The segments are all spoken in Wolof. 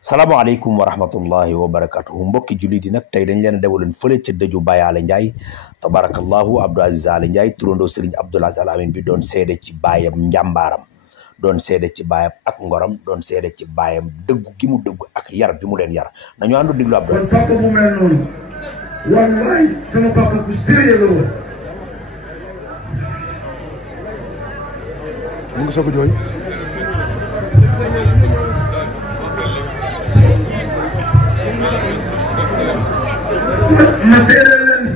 salaamaaleykum wa rahmatullahi wa barakatuhu mbokki jullit yi nag tey dañ leen a dewaloon fële ca dëju Baye Alé Ndiaye tabarakallahu Abdou Aziz Alé Ndiaye turandoo Serigne Abdoul Aziz Al Amine bi doon seede ci baayam njàmbaaram doon seede ci baayam ak ngoram doon seede ci baayam dëggu gi mu dëggu ak yar bi mu leen yar nañu àndu diglu Abdou Aziz. kon papa bu mel noonu wallaay sama papa bu sérieux la woon. mu ngi soog a jooy. ma seedeel leen ni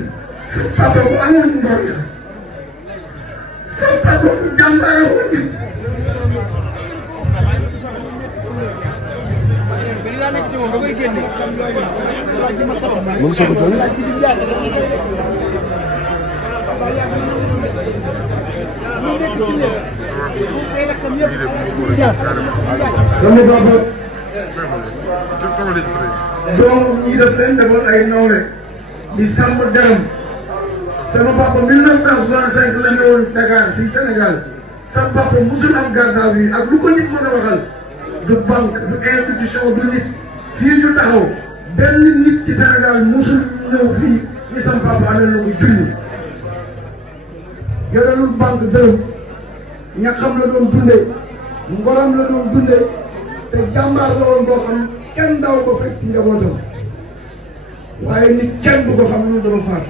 sa papa bu amoon ngor la sa papa bu jàmbaare woon nit. mu ngi soog a jooy. sama papa doom ñi def leen defoon ay nawle di sàmm deram. sama papa 1965 la ñëwoon Dakar fii Sénégal sama papa musul am garde à vue ak lu ko nit mën a waxal du banque du institution du nit fii ñu taxaw benn nit ci Sénégal musul ñëw fii ni sama papa amee na ko junni yorelul banque dërëm ñaxam la doon dundee ngoram la doon dundee te jàmbaar la woon boo xam kenn daw ko fekk ci njabootam waaye nit kenn du ko xam lu dafa faatu